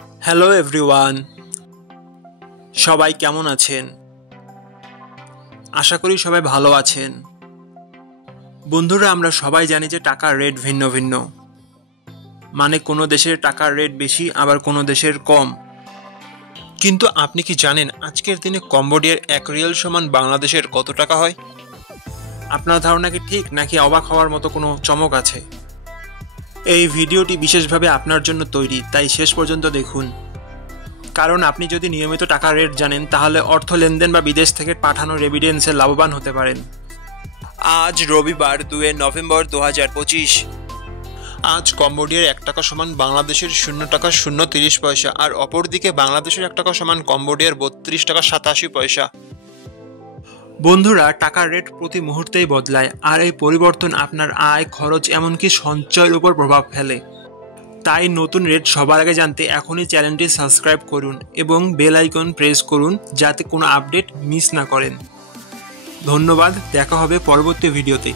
Hello everyone, সবাই কেমন আছেন? আশা করি সবাই ভালো আছেন। বন্ধুরা, আমরা সবাই জানি যে টাকার রেট ভিন্ন ভিন্ন। মানে কোনো দেশের টাকার রেট বেশি, আবার কোনো দেশের কম। কিন্তু আপনি কি জানেন আজকের দিনে কম্বোডিয়ার 1 রিয়াল সমান বাংলাদেশের কত টাকা হয়? আপনার ধারণা কি ঠিক, নাকি অবাক হওয়ার মতো কোনো চমক আছে? এই ভিডিওটি বিশেষভাবে আপনার জন্য তৈরি, তাই শেষ পর্যন্ত দেখুন। কারণ আপনি যদি নিয়মিত টাকার রেট জানেন, তাহলে অর্থ লেনদেন বা বিদেশ থেকে পাঠানো রেমিটেন্সে লাভবান হতে পারেন। আজ রবিবার 2 নভেম্বর 2025। আজ কম্বোডিয়ার 1 টাকা সমান বাংলাদেশের 0 টাকা 0.30 পয়সা, আর অপরদিকে বাংলাদেশের 1 টাকা সমান কম্বোডিয়ার 32 টাকা 87 পয়সা। বন্ধুরা, টাকার রেট প্রতি মুহূর্তেই বদলায়, আর এই পরিবর্তন আপনার আয়, খরচ, এমনকি সঞ্চয়ের উপর প্রভাব ফেলে। তাই নতুন রেট সবার আগে জানতে এখনই চ্যানেলটি সাবস্ক্রাইব করুন এবং বেল আইকন প্রেস করুন, যাতে কোনো আপডেট মিস না করেন। ধন্যবাদ, দেখা হবে পরবর্তী ভিডিওতে।